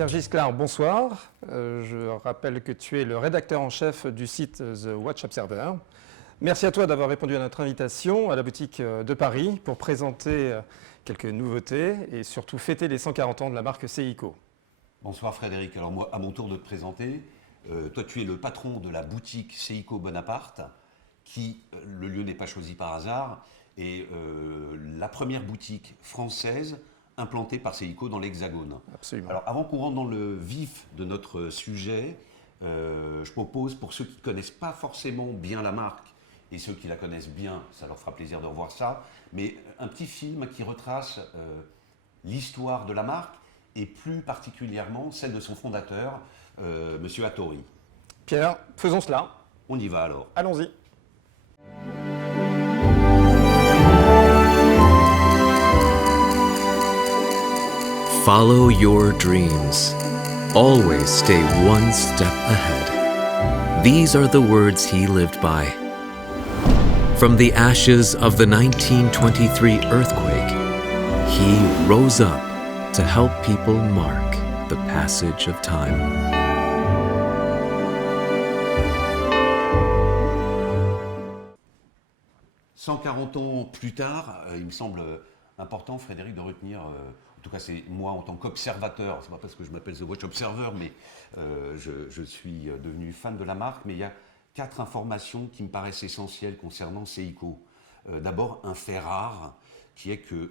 Pierre Gisclard, bonsoir. Je rappelle que tu es le rédacteur en chef du site The Watch Observer. Merci à toi d'avoir répondu à notre invitation à la boutique de Paris pour présenter quelques nouveautés et surtout fêter les 140 ans de la marque Seiko. Bonsoir Frédéric, alors moi à mon tour de te présenter, toi tu es le patron de la boutique Seiko Bonaparte, qui, le lieu n'est pas choisi par hasard, est la première boutique française implantée par Seiko dans l'Hexagone. Absolument. Alors avant qu'on rentre dans le vif de notre sujet, je propose pour ceux qui ne connaissent pas forcément bien la marque, et ceux qui la connaissent bien, ça leur fera plaisir de revoir ça, mais un petit film qui retrace l'histoire de la marque, et plus particulièrement celle de son fondateur, Monsieur Hattori. Pierre, faisons cela. On y va alors. Allons-y. Follow your dreams. Always stay one step ahead. These are the words he lived by. From the ashes of the 1923 earthquake, he rose up to help people mark the passage of time. « 140 ans plus tard, il me semble important, Frédéric, de retenir, en tout cas c'est moi en tant qu'observateur, c'est pas parce que je m'appelle The Watch Observer, mais je suis devenu fan de la marque, mais il y a 4 informations qui me paraissent essentielles concernant Seiko. D'abord, un fait rare, qui est que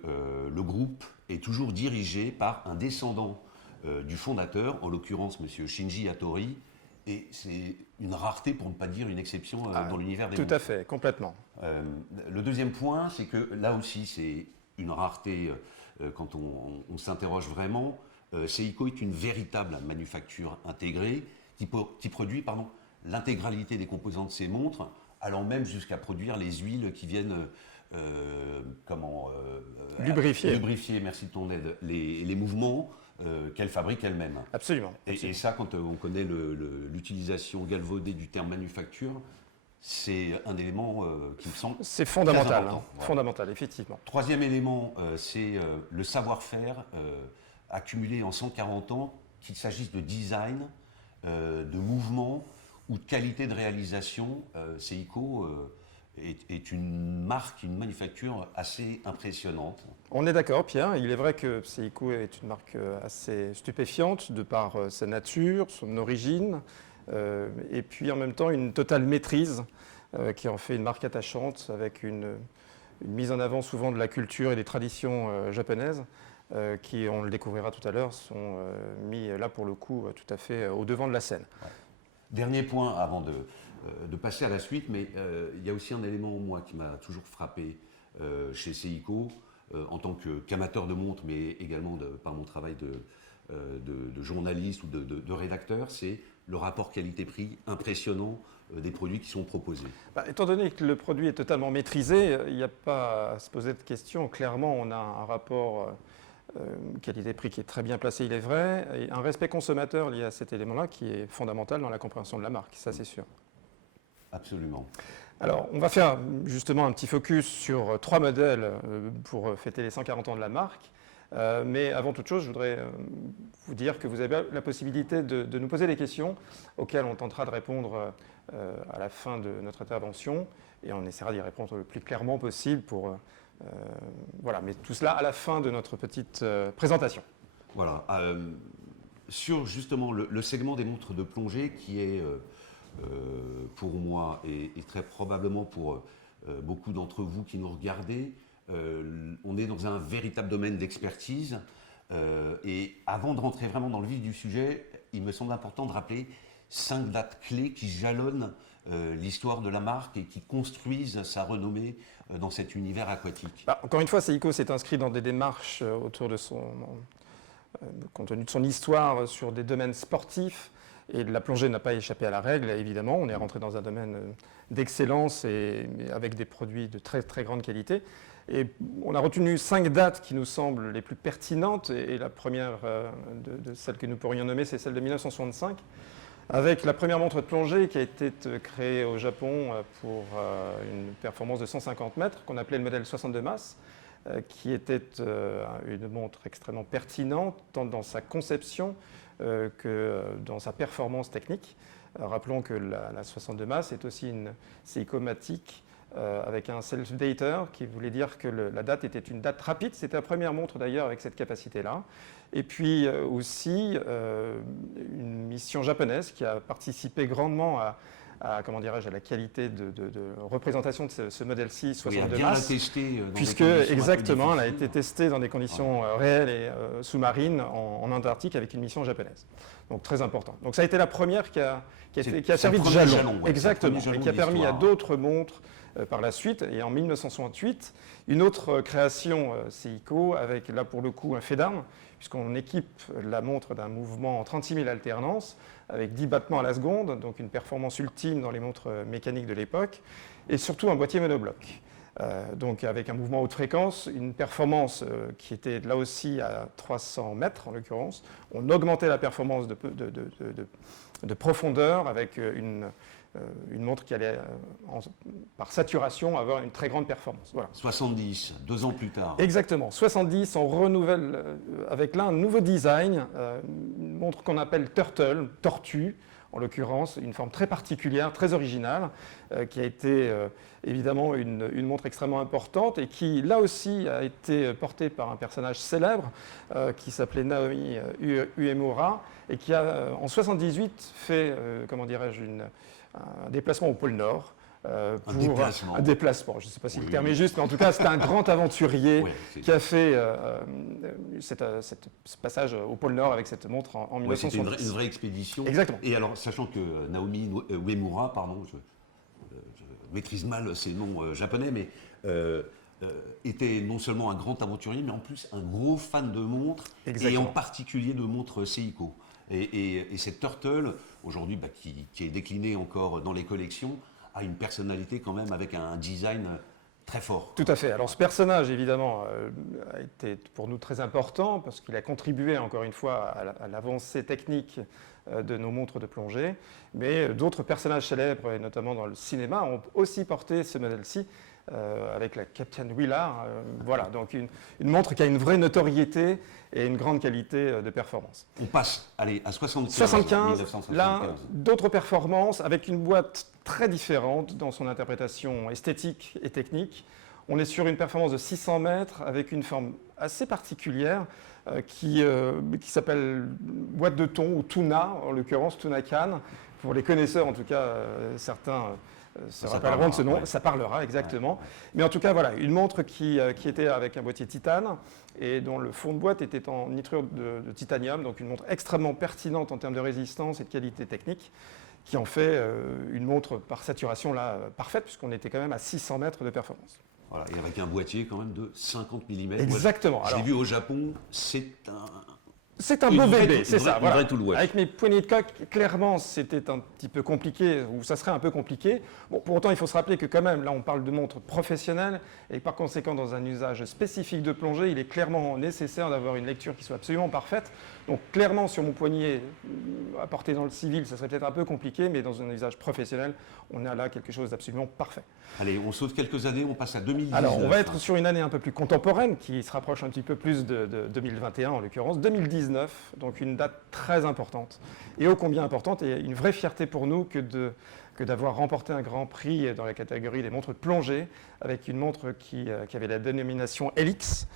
le groupe est toujours dirigé par un descendant du fondateur, en l'occurrence M. Shinji Hattori, et c'est une rareté, pour ne pas dire une exception, dans l'univers des montres. Tout à fait, complètement. Le deuxième point, c'est que là aussi, c'est une rareté quand on s'interroge vraiment. Seiko est une véritable manufacture intégrée qui produit l'intégralité des composants de ses montres, allant même jusqu'à produire les huiles qui viennent lubrifier, merci de ton aide, les mouvements qu'elle fabrique elle-même. Absolument. Et ça, quand on connaît l'utilisation galvaudée du terme manufacture, c'est un élément qui me semble c'est fondamental, très important. Voilà. Fondamental, effectivement. Troisième élément, c'est le savoir-faire accumulé en 140 ans, qu'il s'agisse de design, de mouvement ou de qualité de réalisation. Seiko est une marque, une manufacture assez impressionnante. On est d'accord, Pierre. Il est vrai que Seiko est une marque assez stupéfiante de par sa nature, son origine, et puis en même temps une totale maîtrise qui en fait une marque attachante avec une mise en avant souvent de la culture et des traditions japonaises qui, on le découvrira tout à l'heure, sont mis là pour le coup tout à fait au devant de la scène. Ouais. Dernier point avant de passer à la suite, mais il y a aussi un élément, moi, qui m'a toujours frappé chez Seiko, en tant qu'amateur de montres, mais également par mon travail de journaliste ou de rédacteur, c'est le rapport qualité-prix impressionnant des produits qui sont proposés. Étant donné que le produit est totalement maîtrisé, il n'y a pas à se poser de questions. Clairement, on a un rapport qualité-prix qui est très bien placé, il est vrai, et un respect consommateur lié à cet élément-là qui est fondamental dans la compréhension de la marque, ça c'est sûr. Absolument. Alors, on va faire justement un petit focus sur 3 modèles pour fêter les 140 ans de la marque. Mais avant toute chose, je voudrais vous dire que vous avez la possibilité de nous poser des questions auxquelles on tentera de répondre à la fin de notre intervention et on essaiera d'y répondre le plus clairement possible pour... voilà, mais tout cela à la fin de notre petite présentation. Voilà. Sur justement le segment des montres de plongée qui est pour moi et très probablement pour beaucoup d'entre vous qui nous regardez, on est dans un véritable domaine d'expertise et avant de rentrer vraiment dans le vif du sujet, il me semble important de rappeler 5 dates clés qui jalonnent l'histoire de la marque et qui construisent sa renommée dans cet univers aquatique. Encore une fois, Seiko s'est inscrit dans des démarches autour de compte tenu de son histoire sur des domaines sportifs et la plongée n'a pas échappé à la règle, évidemment. On est rentré dans un domaine d'excellence et avec des produits de très très grande qualité. Et on a retenu 5 dates qui nous semblent les plus pertinentes et la première de celles que nous pourrions nommer, c'est celle de 1965. Avec la première montre de plongée qui a été créée au Japon pour une performance de 150 mètres, qu'on appelait le modèle 62 masses, qui était une montre extrêmement pertinente, tant dans sa conception que dans sa performance technique. Rappelons que la 62 Mass est aussi une Seiko-matique avec un self-dater qui voulait dire que la date était une date rapide. C'était la première montre d'ailleurs avec cette capacité-là. Et puis aussi une mission japonaise qui a participé grandement comment dirais-je, à la qualité de représentation de ce modèle-ci 62 Mass. Puisque exactement, elle a été testée dans des conditions réelles et sous-marines en Antarctique avec une mission japonaise. Donc très important. Donc ça a été la première qui a servi de jalon. Exactement, et qui a permis à d'autres montres par la suite. Et en 1968, une autre création Seiko avec là pour le coup un fait d'armes, puisqu'on équipe la montre d'un mouvement en 36 000 alternances avec 10 battements à la seconde, donc une performance ultime dans les montres mécaniques de l'époque, et surtout un boîtier monobloc. Donc avec un mouvement haute fréquence, une performance qui était là aussi à 300 mètres en l'occurrence. On augmentait la performance de profondeur avec une montre qui allait par saturation avoir une très grande performance. Voilà. 70, 2 ans plus tard. Exactement. 70, on renouvelle avec là un nouveau design, une montre qu'on appelle Turtle, tortue, en l'occurrence, une forme très particulière, très originale, qui a été évidemment une montre extrêmement importante et qui, là aussi, a été portée par un personnage célèbre qui s'appelait Naomi Uemura et qui a, en 78, fait, comment dirais-je, un déplacement au pôle Nord. Un déplacement, je ne sais pas si le terme est juste, mais en tout cas, c'est un grand aventurier qui a fait ce passage au pôle Nord avec cette montre en 1970. C'était une vraie expédition. Exactement. Et alors, sachant que Naomi Uemura, pardon, je maîtrise mal ces noms japonais, mais était non seulement un grand aventurier, mais en plus un gros fan de montres, et en particulier de montres Seiko. Et cette Turtle, aujourd'hui, qui est déclinée encore dans les collections, a une personnalité quand même avec un design très fort. Tout à fait. Alors ce personnage, évidemment, a été pour nous très important parce qu'il a contribué, encore une fois, à l'avancée technique de nos montres de plongée. Mais d'autres personnages célèbres, et notamment dans le cinéma, ont aussi porté ce modèle-ci avec la Captain Willard. Voilà, donc une montre qui a une vraie notoriété et une grande qualité de performance. On passe, allez, à 75, 1975. Là, d'autres performances avec une boîte très différente dans son interprétation esthétique et technique. On est sur une performance de 600 mètres avec une forme assez particulière qui s'appelle boîte de thon ou tuna, en l'occurrence tuna can. Pour les connaisseurs, en tout cas, certains se rappelleront de ce nom. Ça parlera, exactement. Ouais. Mais en tout cas, voilà, une montre qui était avec un boîtier titane et dont le fond de boîte était en nitrure de titanium, donc une montre extrêmement pertinente en termes de résistance et de qualité technique, qui en fait une montre par saturation là, parfaite, puisqu'on était quand même à 600 mètres de performance. Voilà, et avec un boîtier quand même de 50 mm. Exactement. Je l'ai vu au Japon, c'est un beau bébé, c'est ça. Voilà. Voilà. Avec mes poignées de coque, clairement, c'était un petit peu compliqué, ou ça serait un peu compliqué. Bon, pour autant, il faut se rappeler que quand même, là, on parle de montres professionnelles, et par conséquent, dans un usage spécifique de plongée, il est clairement nécessaire d'avoir une lecture qui soit absolument parfaite. Donc, clairement, sur mon poignet, à porter dans le civil, ça serait peut-être un peu compliqué, mais dans un usage professionnel, on a là quelque chose d'absolument parfait. Allez, on saute quelques années, on passe à 2019. Alors, on va être sur une année un peu plus contemporaine, qui se rapproche un petit peu plus de 2021, en l'occurrence, 2019, donc une date très importante, et ô combien importante, et une vraie fierté pour nous que d'avoir remporté un grand prix dans la catégorie des montres de plongée, avec une montre qui avait la dénomination Helix,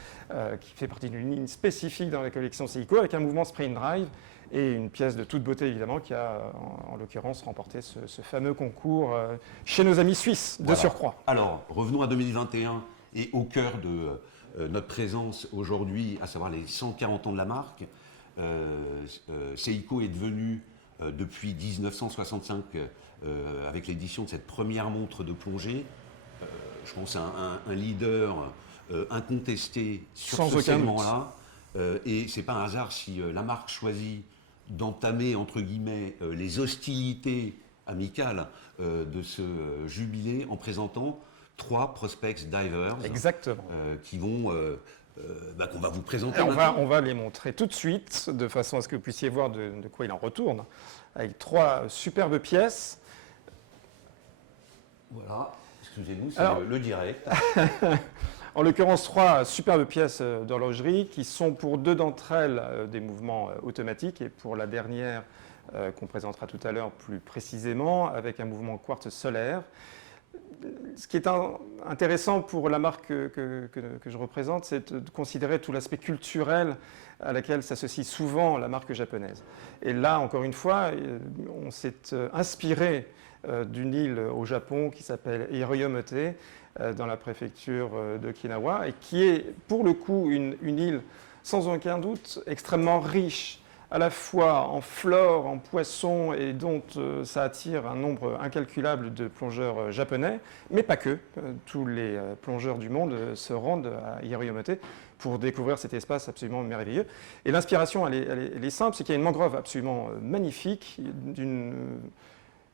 qui fait partie d'une ligne spécifique dans la collection Seiko, avec un mouvement Spring Drive, et une pièce de toute beauté, évidemment, qui a, en l'occurrence, remporté ce fameux concours chez nos amis suisses, de surcroît. Alors, revenons à 2021, et au cœur de notre présence aujourd'hui, à savoir les 140 ans de la marque. Seiko est devenu, depuis 1965, avec l'édition de cette première montre de plongée, je pense un leader incontesté sur ce segment-là. Et c'est pas un hasard si la marque choisit d'entamer, entre guillemets, les hostilités amicales de ce jubilé en présentant 3 Prospex Divers. Exactement. Qui vont... qu'on va vous présenter. On va les montrer tout de suite, de façon à ce que vous puissiez voir de quoi il en retourne, avec 3 superbes pièces. Voilà, excusez-nous, c'est le direct. En l'occurrence, 3 superbes pièces d'horlogerie qui sont pour 2 d'entre elles des mouvements automatiques et pour la dernière qu'on présentera tout à l'heure plus précisément avec un mouvement quartz solaire. Ce qui est intéressant pour la marque que je représente, c'est de considérer tout l'aspect culturel à laquelle s'associe souvent la marque japonaise. Et là, encore une fois, on s'est inspiré d'une île au Japon qui s'appelle Iriomote, dans la préfecture d'Okinawa, et qui est pour le coup une île sans aucun doute extrêmement riche, à la fois en flore, en poissons, et dont ça attire un nombre incalculable de plongeurs japonais, mais pas que. Tous les plongeurs du monde se rendent à Iriomote pour découvrir cet espace absolument merveilleux. Et l'inspiration, elle est simple, c'est qu'il y a une mangrove absolument magnifique, d'une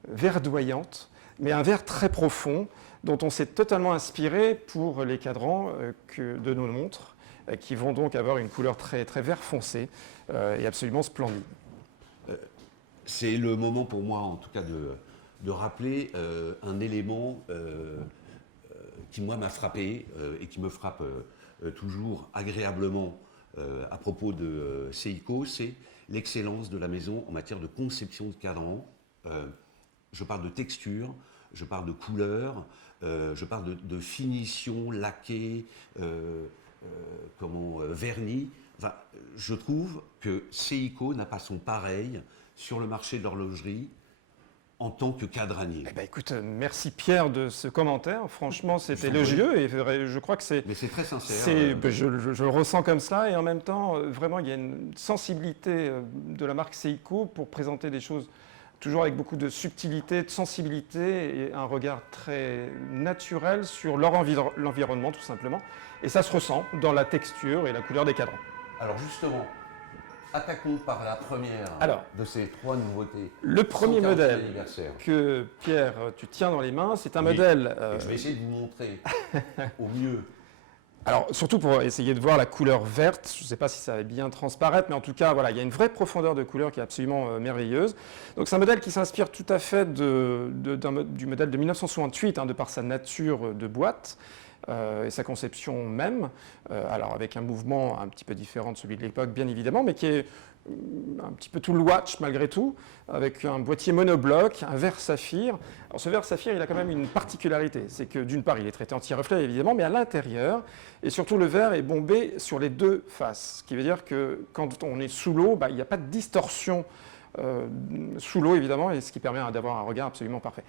verdoyante, mais un vert très profond, dont on s'est totalement inspiré pour les cadrans de nos montres, qui vont donc avoir une couleur très, très vert foncé et absolument splendide. C'est le moment pour moi, en tout cas, de rappeler un élément qui, moi, m'a frappé et qui me frappe toujours agréablement à propos de Seiko, c'est l'excellence de la maison en matière de conception de cadrans. Je parle de texture, je parle de couleur, je parle de finition, laqué, vernis. Enfin, je trouve que Seiko n'a pas son pareil sur le marché de l'horlogerie en tant que cadranier. Eh ben, écoute, merci Pierre de ce commentaire. Franchement, c'est élogieux et je crois que c'est... Mais c'est très sincère. Je le ressens comme ça et en même temps, vraiment, il y a une sensibilité de la marque Seiko pour présenter des choses toujours avec beaucoup de subtilité, de sensibilité et un regard très naturel sur l'environnement tout simplement. Et ça se ressent dans la texture et la couleur des cadrans. Alors justement, attaquons par la première de ces 3 nouveautés. Le premier modèle anniversaire que Pierre, tu tiens dans les mains, c'est un modèle... Je vais essayer de vous montrer au mieux. Alors, surtout pour essayer de voir la couleur verte, je ne sais pas si ça va bien transparaître, mais en tout cas, voilà, il y a une vraie profondeur de couleur qui est absolument merveilleuse. Donc, c'est un modèle qui s'inspire tout à fait du modèle de 1968, de par sa nature de boîte et sa conception même. Alors, avec un mouvement un petit peu différent de celui de l'époque, bien évidemment, mais qui est un petit peu tout le watch malgré tout, avec un boîtier monobloc, un verre saphir. Alors ce verre saphir, il a quand même une particularité, c'est que d'une part, il est traité anti-reflet évidemment, mais à l'intérieur, et surtout le verre est bombé sur les 2 faces, ce qui veut dire que quand on est sous l'eau, il n'y a pas de distorsion sous l'eau évidemment, et ce qui permet d'avoir un regard absolument parfait.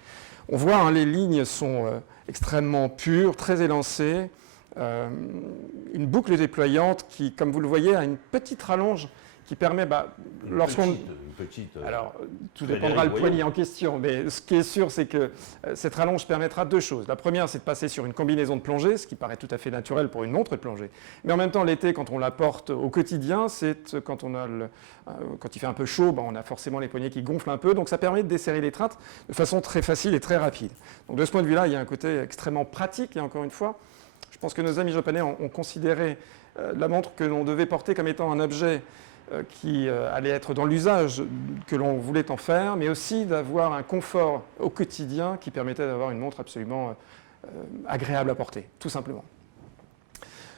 On voit, les lignes sont extrêmement pures, très élancées, une boucle déployante qui, comme vous le voyez, a une petite rallonge qui permet, lorsqu'on... Alors, tout dépendra le poignet en question, mais ce qui est sûr, c'est que cette rallonge permettra 2 choses. La première, c'est de passer sur une combinaison de plongée, ce qui paraît tout à fait naturel pour une montre de plongée. Mais en même temps, l'été, quand on la porte au quotidien, c'est quand il fait un peu chaud, on a forcément les poignets qui gonflent un peu, donc ça permet de desserrer l'étreinte de façon très facile et très rapide. Donc de ce point de vue-là, il y a un côté extrêmement pratique, et encore une fois, je pense que nos amis japonais ont considéré la montre que l'on devait porter comme étant un objet qui allait être dans l'usage que l'on voulait en faire, mais aussi d'avoir un confort au quotidien qui permettait d'avoir une montre absolument agréable à porter, tout simplement.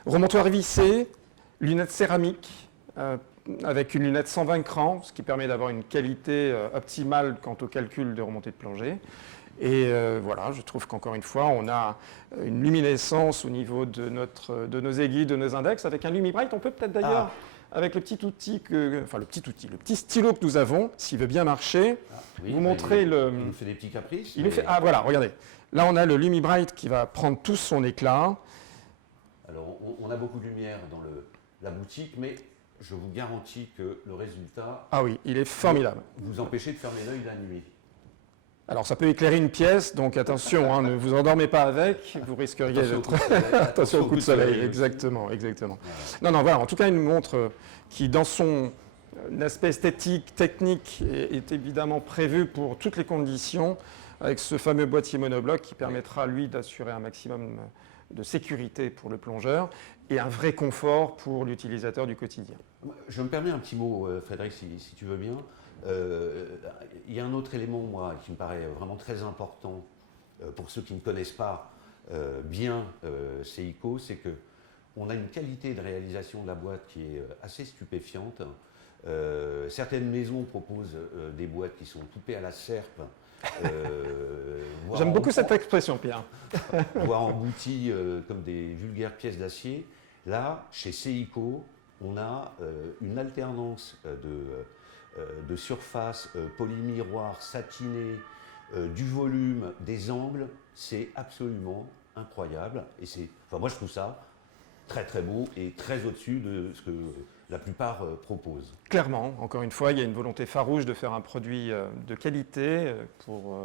Remontoir vissé, lunettes céramiques, avec une lunette 120 crans, ce qui permet d'avoir une qualité optimale quant au calcul de remontée de plongée. Et voilà, je trouve qu'encore une fois, on a une luminescence au niveau de nos aiguilles, de nos index, avec un LumiBrite. On peut peut-être d'ailleurs... avec le petit petit stylo que nous avons, s'il veut bien marcher, vous montrer Il nous fait des petits caprices. Voilà, regardez. Là, on a le LumiBrite qui va prendre tout son éclat. Alors, on a beaucoup de lumière dans la boutique, mais je vous garantis que le résultat... Ah oui, il est formidable. Vous empêchez de fermer l'œil la nuit. Alors, ça peut éclairer une pièce, donc attention, ne vous endormez pas avec, vous risqueriez d'être... Attention au coup de soleil, exactement. Non, voilà, en tout cas, une montre qui, dans son aspect esthétique, technique, est évidemment prévue pour toutes les conditions, avec ce fameux boîtier monobloc qui permettra, lui, d'assurer un maximum de sécurité pour le plongeur et un vrai confort pour l'utilisateur du quotidien. Je me permets un petit mot, Frédéric, si tu veux bien. Il y a un autre élément, moi, qui me paraît vraiment très important pour ceux qui ne connaissent pas bien Seiko, c'est que on a une qualité de réalisation de la boîte qui est assez stupéfiante. Certaines maisons proposent des boîtes qui sont coupées à la serpe. J'aime beaucoup cette expression, Pierre. Voire englouties comme des vulgaires pièces d'acier. Là, chez Seiko, on a une alternance de surface, polymiroir, satiné, du volume, des angles. C'est absolument incroyable. Et moi, je trouve ça très très beau et très au-dessus de ce que la plupart proposent. Clairement, encore une fois, il y a une volonté farouche de faire un produit de qualité pour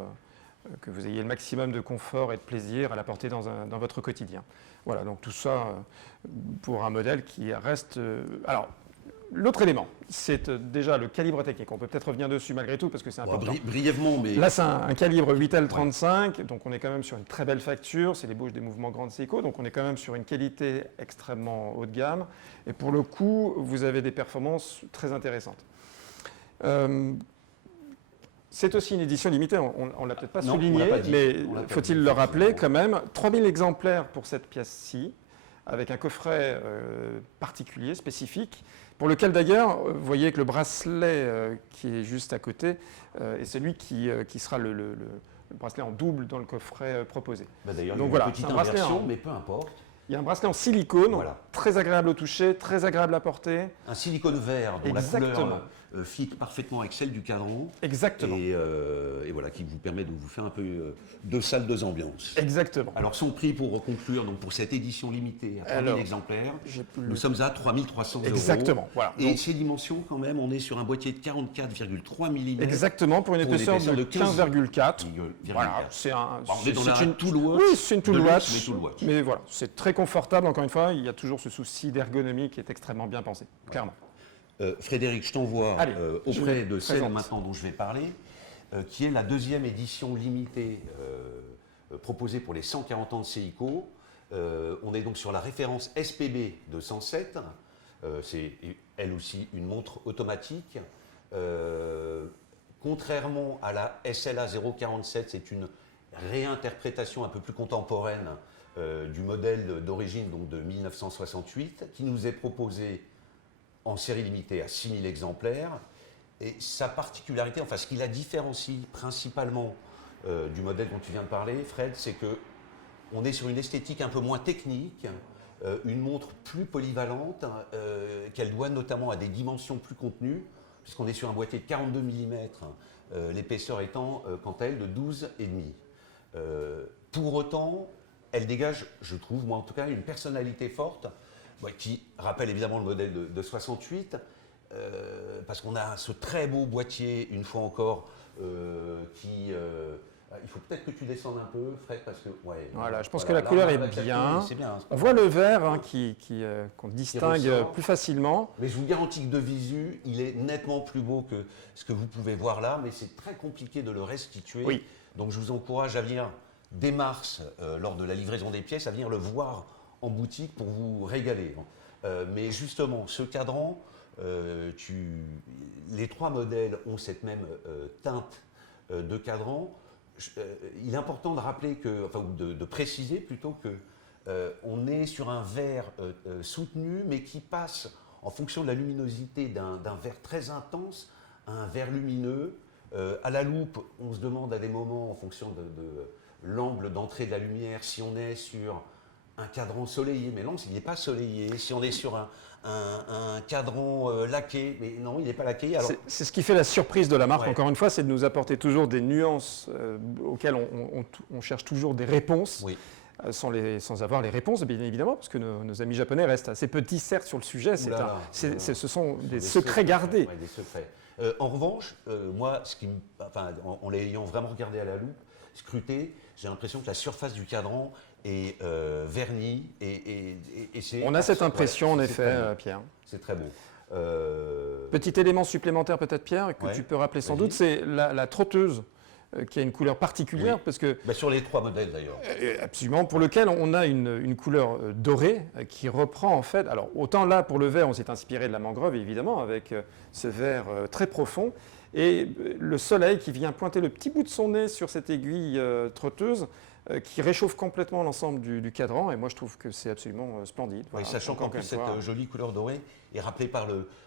que vous ayez le maximum de confort et de plaisir à l'apporter dans votre quotidien. Voilà, donc tout ça pour un modèle qui reste... alors, l'autre élément, c'est déjà le calibre technique. On peut peut-être revenir dessus malgré tout parce que c'est important. Brièvement, mais... Là, c'est un calibre 8L35, donc on est quand même sur une très belle facture. C'est l'ébauche des mouvements grands de Seiko, donc on est quand même sur une qualité extrêmement haut de gamme. Et pour le coup, vous avez des performances très intéressantes. C'est aussi une édition limitée, on ne l'a peut-être pas souligné, mais faut-il le rappeler quand même, 3000 exemplaires pour cette pièce-ci, avec un coffret particulier, spécifique, pour lequel d'ailleurs, vous voyez que le bracelet qui est juste à côté est celui qui sera le bracelet en double dans le coffret proposé. D'ailleurs, il y a une petite inversion, mais peu importe. Il y a un bracelet en silicone, voilà. Très agréable au toucher, très agréable à porter. Un silicone vert dont la couleur fit parfaitement avec celle du cadran. Exactement. Et voilà, qui vous permet de vous faire un peu de salle de ambiance. Exactement. Alors son prix pour conclure, donc pour cette édition limitée à 3000 exemplaires, nous sommes à 3300 €. Exactement. Voilà. Et ces dimensions quand même, on est sur un boîtier de 44,3 mm. Exactement, pour une épaisseur de 15,4. Voilà, c'est on est dans la tool watch. Oui, c'est une tool watch. Mais mais voilà, c'est très confortable, encore une fois, il y a toujours ce souci d'ergonomie qui est extrêmement bien pensé, clairement. Frédéric, je t'envoie auprès de celle maintenant dont je vais parler, qui est la deuxième édition limitée proposée pour les 140 ans de Seiko. On est donc sur la référence SPB de 107. C'est elle aussi une montre automatique. Contrairement à la SLA 047, c'est une réinterprétation un peu plus contemporaine du modèle d'origine, donc de 1968, qui nous est proposé en série limitée à 6000 exemplaires. Et sa particularité, enfin ce qui la différencie principalement du modèle dont tu viens de parler, Fred, c'est qu'on est sur une esthétique un peu moins technique, une montre plus polyvalente, qu'elle doit notamment à des dimensions plus contenues, puisqu'on est sur un boîtier de 42 mm, l'épaisseur étant quant à elle de 12,5. Pour autant, elle dégage, je trouve, moi en tout cas, une personnalité forte, qui rappelle évidemment le modèle de 68, parce qu'on a ce très beau boîtier, une fois encore, qui... il faut peut-être que tu descendes un peu, Fred, parce que... Ouais, voilà, je pense que la couleur est bien. On voit le vert qu'on distingue plus facilement. Mais je vous garantis que de visu, il est nettement plus beau que ce que vous pouvez voir là, mais c'est très compliqué de le restituer. Oui. Donc je vous encourage à venir dès mars, lors de la livraison des pièces, à venir le voir en boutique pour vous régaler. Mais justement, ce cadran, les trois modèles ont cette même teinte de cadran. Il est important de rappeler de préciser plutôt que on est sur un vert soutenu, mais qui passe en fonction de la luminosité d'un vert très intense à un vert lumineux. À la loupe, on se demande à des moments, en fonction de l'angle d'entrée de la lumière, si on est sur un cadran soleillé, mais non, il n'est pas soleillé. Si on est sur un cadran laqué, mais non, il n'est pas laqué. Alors... C'est ce qui fait la surprise de la marque, encore une fois, c'est de nous apporter toujours des nuances auxquelles on cherche toujours des réponses, sans avoir les réponses, bien évidemment, parce que nos amis japonais restent assez petits, certes, sur le sujet. Ce sont des secrets gardés. Ouais, des secrets. En revanche, moi, en l'ayant vraiment regardé à la loupe, scruté, j'ai l'impression que la surface du cadran est vernie. On a cette impression, en effet, Pierre. C'est très beau. Petit élément supplémentaire peut-être, Pierre, que tu peux rappeler sans doute, c'est la trotteuse qui a une couleur particulière. Parce que, sur les trois modèles d'ailleurs. Absolument, pour lequel on a une couleur dorée qui reprend en fait... Alors autant là, pour le vert, on s'est inspiré de la mangrove, évidemment, avec ce vert très profond. Et le soleil qui vient pointer le petit bout de son nez sur cette aiguille trotteuse qui réchauffe complètement l'ensemble du cadran. Et moi, je trouve que c'est absolument splendide. Oui, sachant qu'en plus, cette jolie couleur dorée est rappelée par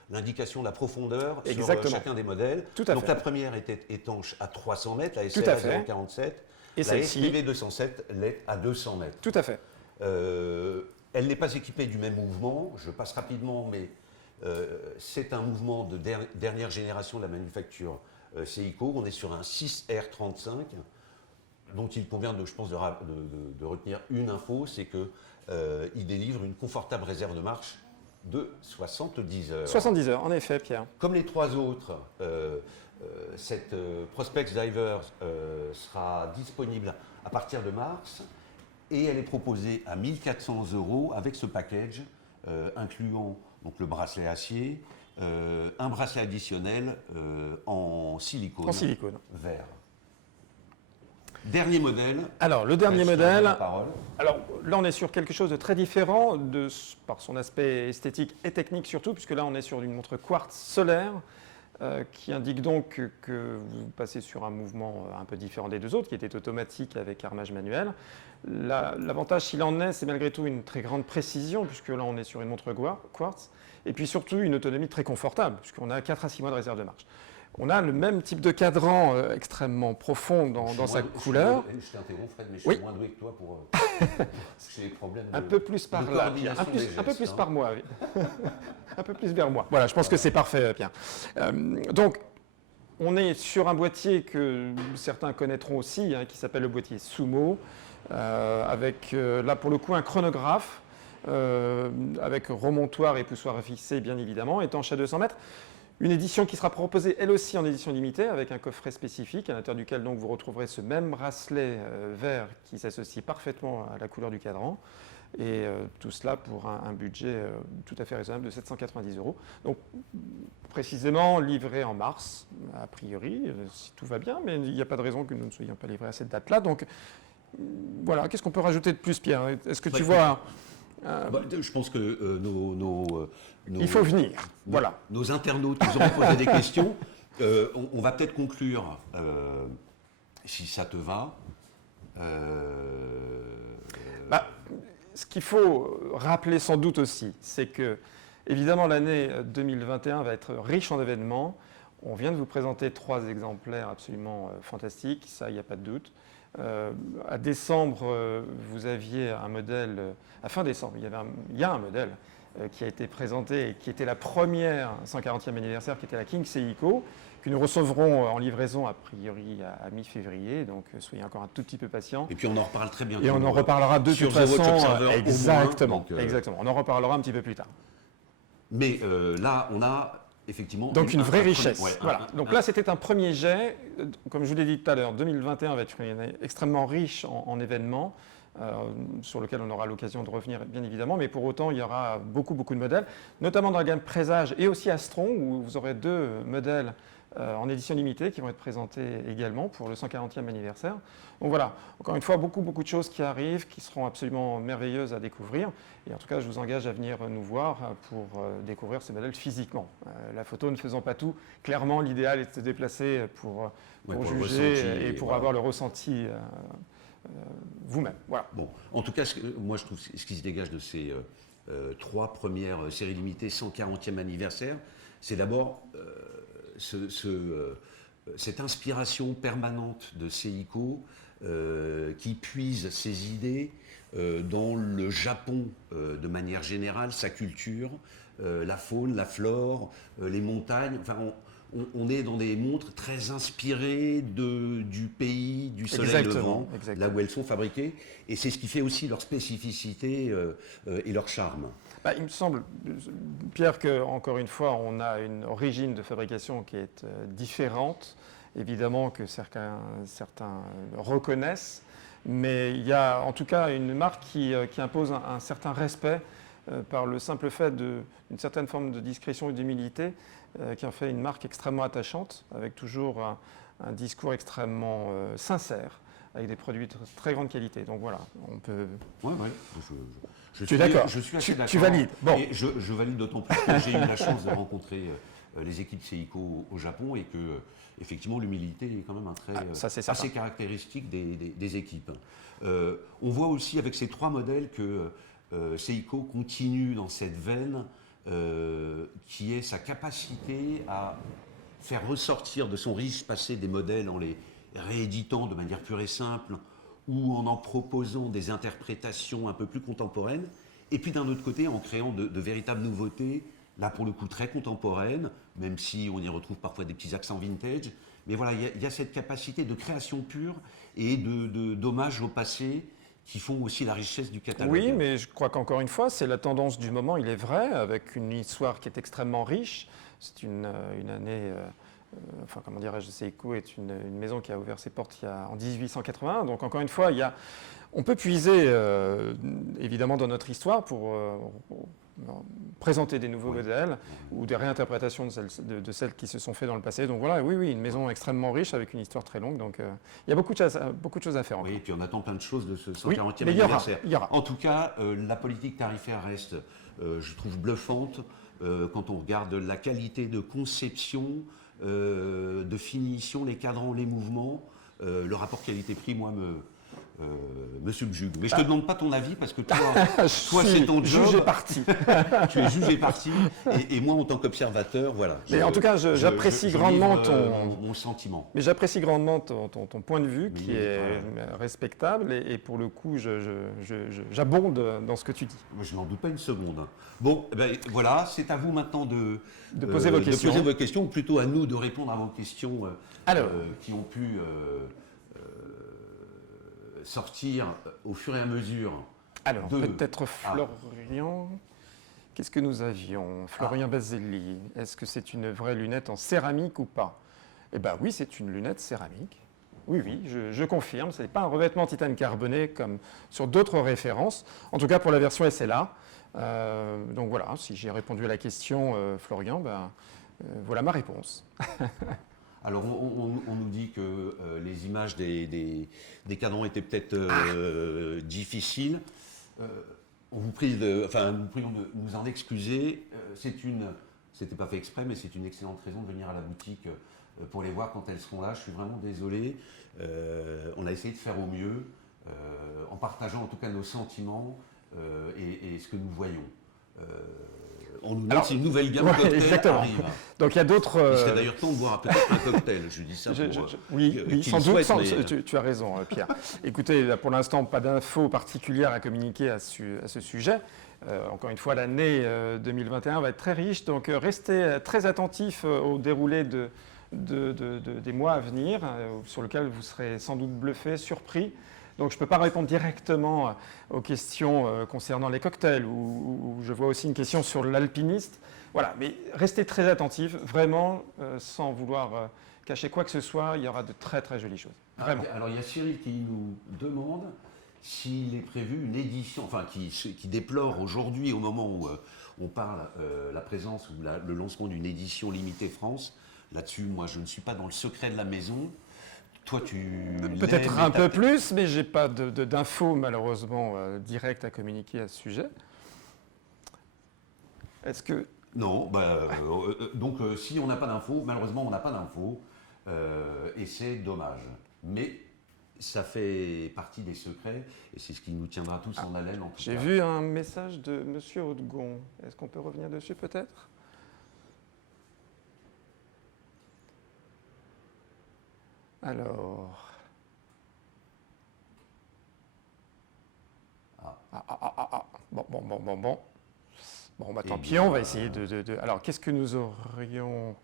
l'indication de la profondeur sur chacun des modèles. Tout à Donc fait. la première était étanche à 300 mètres, la Tout à SLA fait. 047. Et la celle-ci SPV 207 l'est à 200 mètres. Tout à fait. Elle n'est pas équipée du même mouvement. Je passe rapidement, mais c'est un mouvement de dernière génération de la manufacture Seiko. On est sur un 6R35, dont il convient, je pense, de retenir une info, c'est qu'il délivre une confortable réserve de marche de 70 heures. 70 heures, en effet, Pierre. Comme les trois autres, cette Prospex Diver sera disponible à partir de mars et elle est proposée à 1 400 € avec ce package incluant donc, le bracelet acier, un bracelet additionnel en silicone, vert. Dernier modèle. Alors, le dernier Je te modèle, donne la parole. alors là, on est sur quelque chose de très différent par son aspect esthétique et technique surtout, puisque là, on est sur une montre quartz solaire qui indique donc que vous passez sur un mouvement un peu différent des deux autres, qui était automatique avec armage manuel. L'avantage, s'il en est, c'est malgré tout une très grande précision, puisque là, on est sur une montre quartz, et puis surtout une autonomie très confortable, puisqu'on a 4 à 6 mois de réserve de marche. On a le même type de cadran extrêmement profond dans sa couleur. Je t'interromps, Fred, mais je Oui. suis moins doué que toi pour. J'ai des problèmes Un peu plus par là, Pierre. Un peu plus par moi. Oui. Un peu plus vers moi. Voilà, je pense que c'est parfait, Pierre. Donc, on est sur un boîtier que certains connaîtront aussi, qui s'appelle le boîtier Sumo, avec là pour le coup un chronographe, avec remontoir et poussoir fixé, bien évidemment, étanche à 200 mètres. Une édition qui sera proposée elle aussi en édition limitée avec un coffret spécifique à l'intérieur duquel donc vous retrouverez ce même bracelet vert qui s'associe parfaitement à la couleur du cadran et tout cela pour un budget tout à fait raisonnable de 790 €. Donc précisément livré en mars a priori si tout va bien, mais il n'y a pas de raison que nous ne soyons pas livrés à cette date-là. Donc voilà, qu'est-ce qu'on peut rajouter de plus, Pierre? Est-ce que tu vois je pense que il faut venir. Voilà. Nos internautes nous auront posé des questions. On va peut-être conclure, si ça te va. Ce qu'il faut rappeler sans doute aussi, c'est que, évidemment, l'année 2021 va être riche en événements. On vient de vous présenter 3 exemplaires absolument fantastiques, ça, il n'y a pas de doute. À décembre, vous aviez un modèle, à fin décembre, il y a un modèle qui a été présenté et qui était la première 140e anniversaire, qui était la King Seiko, que nous recevrons en livraison a priori à mi-février, donc soyez encore un tout petit peu patients. Et puis on en reparle très bientôt. Et on en reparlera de toute façon. Exactement, exactement. On en reparlera un petit peu plus tard. Mais là, on a effectivement... Donc une vraie richesse. Voilà. Donc là, c'était un premier jet. Comme je vous l'ai dit tout à l'heure, 2021 va être une année extrêmement riche en événements, sur lequel on aura l'occasion de revenir bien évidemment, mais pour autant il y aura beaucoup de modèles, notamment dans la gamme Présage et aussi Astron, où vous aurez 2 modèles en édition limitée qui vont être présentés également pour le 140e anniversaire. Donc voilà, encore une fois, beaucoup de choses qui arrivent, qui seront absolument merveilleuses à découvrir. Et en tout cas, je vous engage à venir nous voir pour découvrir ces modèles physiquement. La photo ne faisant pas tout, clairement l'idéal est de se déplacer pour juger et pour avoir le ressenti vous-même. Voilà. Bon, en tout cas, moi je trouve ce qui se dégage de ces 3 premières séries limitées 140e anniversaire, c'est d'abord cette inspiration permanente de Seiko qui puise ses idées dans le Japon de manière générale, sa culture, la faune, la flore, les montagnes. Enfin, on est dans des montres très inspirées du pays, du soleil levant, là où elles sont fabriquées. Et c'est ce qui fait aussi leur spécificité et leur charme. Il me semble, Pierre, qu'encore une fois, on a une origine de fabrication qui est différente, évidemment que certains reconnaissent, mais il y a en tout cas une marque qui impose un certain respect par le simple fait d'une certaine forme de discrétion et d'humilité, qui en fait une marque extrêmement attachante, avec toujours un discours extrêmement sincère, avec des produits de très grande qualité. Donc voilà, on peut... Oui. Je suis d'accord. Je suis assez d'accord. Tu valides. Bon. Et je valide d'autant plus que j'ai eu la chance de rencontrer les équipes Seiko au Japon et que effectivement l'humilité est quand même un trait ça, c'est certain. assez caractéristique des équipes. On voit aussi avec ces 3 modèles que Seiko continue dans cette veine qui est sa capacité à faire ressortir de son riche passé des modèles en les rééditant de manière pure et simple ou en proposant des interprétations un peu plus contemporaines, et puis d'un autre côté en créant de véritables nouveautés, là pour le coup très contemporaines, même si on y retrouve parfois des petits accents vintage, mais voilà, il y a cette capacité de création pure et d'hommage au passé qui font aussi la richesse du catalogue. Oui, mais je crois qu'encore une fois, c'est la tendance du moment, il est vrai, avec une histoire qui est extrêmement riche. C'est une année, enfin comment dirais-je, Seiko est une maison qui a ouvert ses portes en 1881. Donc encore une fois, on peut puiser évidemment dans notre histoire pour présenter des nouveaux modèles ou des réinterprétations de celles qui se sont faites dans le passé. Donc voilà, oui, une maison extrêmement riche avec une histoire très longue. Donc il y a beaucoup de choses à faire encore. Oui, et puis on attend plein de choses de ce 140e mais anniversaire. il y aura. En tout cas, la politique tarifaire reste, je trouve, bluffante quand on regarde la qualité de conception, de finition, les cadrans, les mouvements. Le rapport qualité-prix, moi, me subjugue. Mais je ne te demande pas ton avis parce que toi c'est ton job. Jugé parti. Tu es jugé parti. Et moi, en tant qu'observateur, voilà. Mais en tout cas, j'apprécie grandement mon sentiment. Mais j'apprécie grandement ton point de vue qui est respectable et pour le coup, j'abonde dans ce que tu dis. Moi, je n'en doute pas une seconde. Bon, ben, voilà, c'est à vous maintenant de poser vos questions. De poser vos questions, ou plutôt à nous de répondre à vos questions qui ont pu sortir au fur et à mesure. Alors, peut-être Florian, qu'est-ce que nous avions? Florian Bazzelli, est-ce que c'est une vraie lunette en céramique ou pas? Eh bien oui, c'est une lunette céramique. Oui, je confirme, ce n'est pas un revêtement titane carboné comme sur d'autres références, en tout cas pour la version SLA. Donc voilà, si j'ai répondu à la question, Florian, voilà ma réponse. Alors, on nous dit que les images des cadrans étaient peut-être difficiles. Nous prions de nous en excuser. C'était pas fait exprès, mais c'est une excellente raison de venir à la boutique pour les voir quand elles seront là. Je suis vraiment désolé. On a essayé de faire au mieux, en partageant en tout cas nos sentiments et ce que nous voyons. On nous dit que c'est une nouvelle gamme de cocktails arrive. Donc il y a d'autres. Il serait d'ailleurs temps de boire peut-être un cocktail. Je dis ça pour. Oui, sans doute. Tu as raison, Pierre. Écoutez, là, pour l'instant, pas d'infos particulières à communiquer à ce sujet. Encore une fois, l'année 2021 va être très riche, donc restez très attentifs au déroulé des mois à venir, sur lequel vous serez sans doute bluffés, surpris. Donc je ne peux pas répondre directement aux questions concernant les cocktails, ou je vois aussi une question sur l'alpiniste. Voilà, mais restez très attentifs, vraiment, sans vouloir cacher quoi que ce soit, il y aura de très très jolies choses. Vraiment. Alors il y a Cyril qui nous demande s'il est prévu une édition, enfin qui déplore aujourd'hui, au moment où on parle la présence ou le lancement d'une édition limitée France. Là-dessus, moi je ne suis pas dans le secret de la maison. Toi, peut-être un peu plus, mais je n'ai pas d'infos malheureusement directes à communiquer à ce sujet. Est-ce que... Non, donc si on n'a pas d'infos, malheureusement on n'a pas d'infos, et c'est dommage. Mais ça fait partie des secrets, et c'est ce qui nous tiendra tous en haleine en tout cas. J'ai vu un message de M. Hautegon. Est-ce qu'on peut revenir dessus peut-être ? Alors... Bon. Bon, tant pis, on va essayer de... Alors, qu'est-ce que nous aurions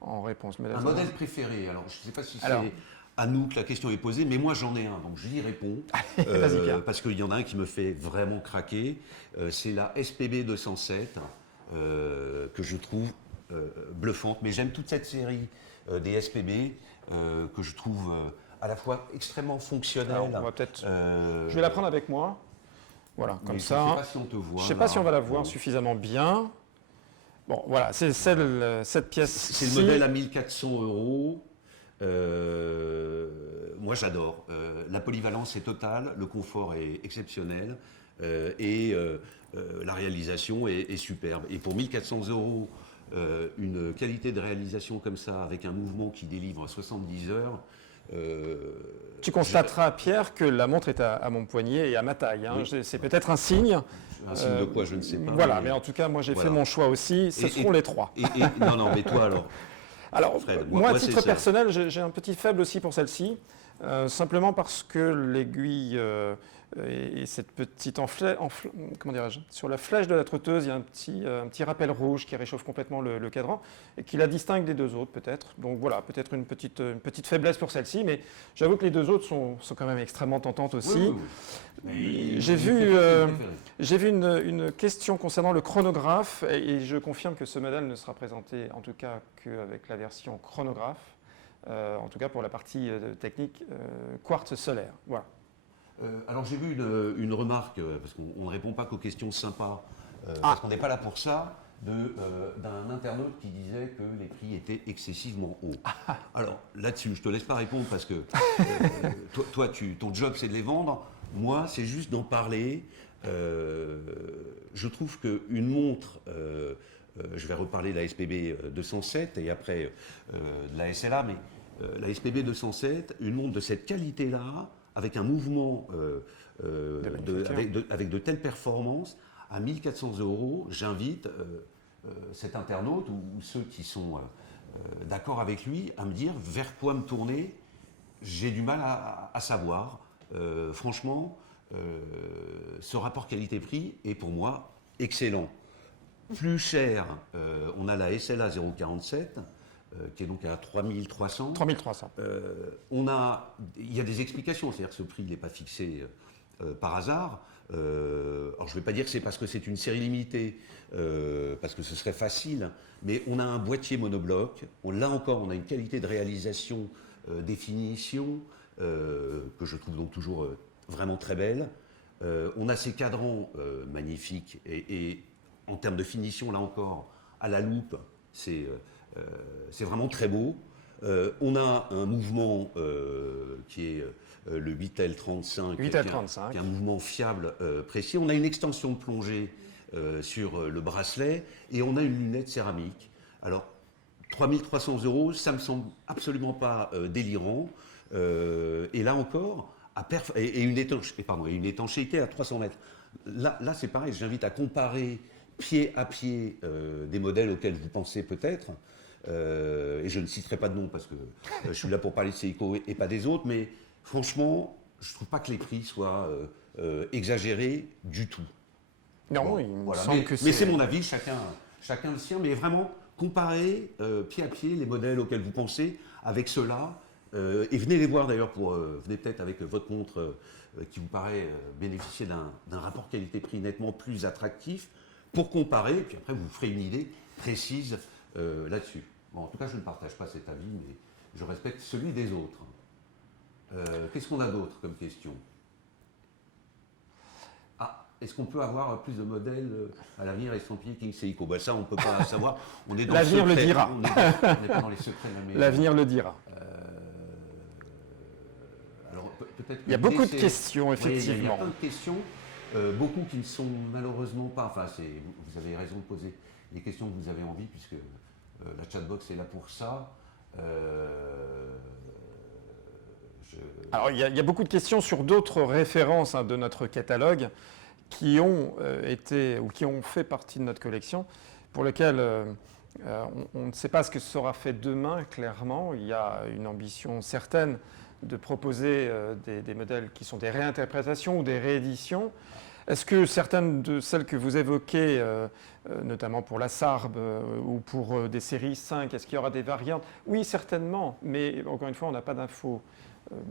en réponse, madame ? Un modèle préféré. Alors, je ne sais pas si c'est à nous que la question est posée, mais moi, j'en ai un, donc j'y réponds. Vas-y, Pierre. Parce qu'il y en a un qui me fait vraiment craquer. C'est la SPB 207, que je trouve bluffante. Mais j'aime toute cette série des SPB, que je trouve à la fois extrêmement fonctionnelle. Alors, on va peut-être... Je vais la prendre avec moi. Voilà, comme ça. Je ne sais pas si on te voit. Je ne sais pas si on va la voir suffisamment bien. Bon, voilà, c'est cette pièce. C'est le modèle à 1400 €. Moi, j'adore. La polyvalence est totale, le confort est exceptionnel et la réalisation est superbe. Et pour 1400 € une qualité de réalisation comme ça, avec un mouvement qui délivre 70 heures. Tu constateras, Pierre, que la montre est à mon poignet et à ma taille. Hein. Oui. C'est peut-être un signe. Un signe de quoi, je ne sais pas. Voilà, mais en tout cas, moi j'ai fait mon choix aussi. Ce seront les 3. Non, mais toi alors. Alors, Fred, moi, à c'est titre ça. personnel, j'ai un petit faible aussi pour celle-ci, simplement parce que l'aiguille et cette petite comment dirais-je, sur la flèche de la trotteuse, il y a un petit rappel rouge qui réchauffe complètement le cadran et qui la distingue des 2 autres peut-être. Donc voilà, peut-être une petite faiblesse pour celle-ci, mais j'avoue que les 2 autres sont quand même extrêmement tentantes aussi. Oui. J'ai vu une question concernant le chronographe et je confirme que ce modèle ne sera présenté en tout cas qu'avec la version chronographe, en tout cas pour la partie technique quartz solaire. Voilà. Alors j'ai vu une remarque, parce qu'on ne répond pas qu'aux questions sympas, parce qu'on n'est pas là pour ça, d'un internaute qui disait que les prix étaient excessivement hauts. Alors là-dessus, je ne te laisse pas répondre parce que toi, ton job c'est de les vendre, moi c'est juste d'en parler. Je trouve qu'une montre, je vais reparler de la SPB 207 et après de la SLA, mais la SPB 207, une montre de cette qualité-là, avec un mouvement avec de telles performances, à 1 400 €, j'invite cet internaute ou ceux qui sont d'accord avec lui à me dire vers quoi me tourner. J'ai du mal à savoir. Franchement, ce rapport qualité-prix est pour moi excellent. Plus cher, on a la SLA 047. Qui est donc à 3300. 3300. Il y a des explications, c'est-à-dire que ce prix n'est pas fixé par hasard. Alors je ne vais pas dire que c'est parce que c'est une série limitée, parce que ce serait facile, mais on a un boîtier monobloc, là encore on a une qualité de réalisation, des finitions, que je trouve donc toujours vraiment très belle. On a ces cadrans magnifiques, et en termes de finition, là encore, à la loupe, c'est vraiment très beau. On a un mouvement qui est le 8L35, qui est un mouvement fiable, précis. On a une extension de plongée sur le bracelet et on a une lunette céramique. Alors, 3300 €, ça ne me semble absolument pas délirant. Et là encore, une étanchéité à 300 mètres. Là c'est pareil, j'invite à comparer pied à pied des modèles auxquels vous pensez peut-être. Et je ne citerai pas de nom parce que je suis là pour parler de Seiko et pas des autres, mais franchement, je ne trouve pas que les prix soient exagérés du tout. Non, bon, il me voilà. semble que mais c'est mon avis, chacun le sien, mais vraiment comparer pied à pied les modèles auxquels vous pensez avec ceux-là, et venez les voir d'ailleurs, venez peut-être avec votre montre qui vous paraît bénéficier d'un rapport qualité-prix nettement plus attractif pour comparer, et puis après vous ferez une idée précise là-dessus. Bon, en tout cas, je ne partage pas cet avis, mais je respecte celui des autres. Qu'est-ce qu'on a d'autre comme question? Est-ce qu'on peut avoir plus de modèles à l'avenir estampillés King Seiko? Ça, on ne peut pas savoir. On est dans l'avenir le dira. On n'est pas dans les secrets de la maison. L'avenir le dira. Alors, peut-être il y a beaucoup de questions, effectivement. Il y a plein de questions, beaucoup qui ne sont malheureusement pas... Enfin, vous avez raison de poser les questions que vous avez envie, puisque la chatbox est là pour ça. Alors, il y a beaucoup de questions sur d'autres références de notre catalogue qui ont été ou qui ont fait partie de notre collection, pour lesquelles on ne sait pas ce que sera fait demain, clairement. Il y a une ambition certaine de proposer des modèles qui sont des réinterprétations ou des rééditions. Est-ce que certaines de celles que vous évoquez, notamment pour la Sarb ou pour des séries 5, est-ce qu'il y aura des variantes? Oui, certainement, mais encore une fois, on n'a pas d'infos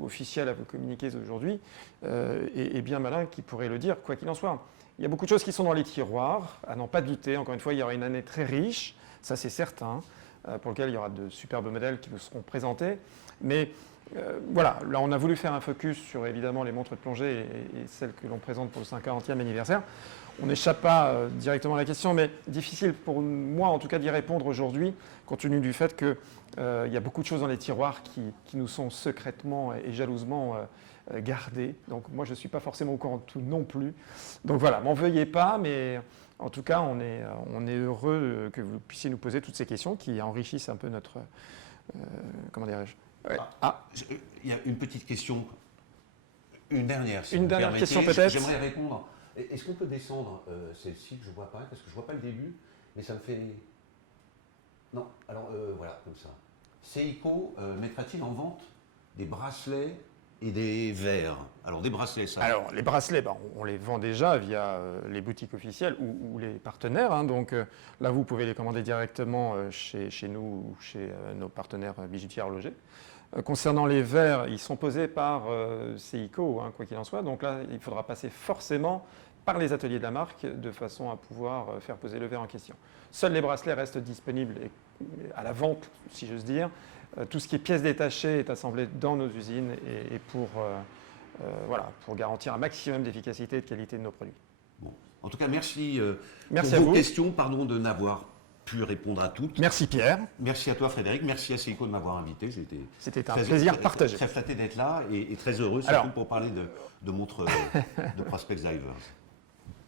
officielles à vous communiquer aujourd'hui, et bien malin qui pourrait le dire, quoi qu'il en soit. Il y a beaucoup de choses qui sont dans les tiroirs, à n'en pas douter. Encore une fois, il y aura une année très riche, ça c'est certain, pour lequel il y aura de superbes modèles qui vous seront présentés. Mais voilà, là on a voulu faire un focus sur évidemment les montres de plongée et celles que l'on présente pour le 50e anniversaire. On n'échappe pas directement à la question, mais difficile pour moi en tout cas d'y répondre aujourd'hui, compte tenu du fait qu'il y a beaucoup de choses dans les tiroirs qui nous sont secrètement et jalousement gardées. Donc moi je ne suis pas forcément au courant de tout non plus. Donc voilà, m'en veuillez pas, mais En tout cas, on est heureux que vous puissiez nous poser toutes ces questions qui enrichissent un peu notre... comment dirais-je? Ouais. Il y a une petite question, une dernière, si Une vous dernière permettez. question peut-être. J'aimerais répondre. Est-ce qu'on peut descendre celle-ci que je ne vois pas, parce que je ne vois pas le début, mais ça me fait... Non, alors voilà, comme ça. Seiko mettra-t-il en vente des bracelets et des verres? Alors des bracelets, ça... Alors, les bracelets, on les vend déjà via les boutiques officielles ou les partenaires. Hein. Donc là, vous pouvez les commander directement chez nous ou chez nos partenaires bijoutiers horlogers. Concernant les verres, ils sont posés par Seiko, hein, quoi qu'il en soit. Donc là, il faudra passer forcément par les ateliers de la marque de façon à pouvoir faire poser le verre en question. Seuls les bracelets restent disponibles à la vente, si j'ose dire. Tout ce qui est pièces détachées est assemblé dans nos usines et pour garantir un maximum d'efficacité et de qualité de nos produits. Bon. En tout cas, merci, Merci pour à vos vous. questions. Pardon de n'avoir pu répondre à toutes. Merci Pierre. Merci à toi Frédéric. Merci à Seiko de m'avoir invité. C'était un plaisir partagé. Très flatté d'être là et très heureux, surtout Alors, pour parler de montres de Prospex Divers.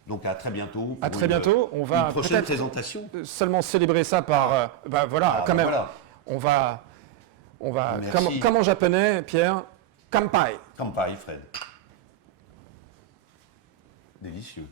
Donc à très bientôt. À pour très bientôt. On va une prochaine peut-être présentation. seulement célébrer ça par... quand même. Voilà. On va Merci. comme en japonais, Pierre, kampai. Kampai, Fred. Délicieux.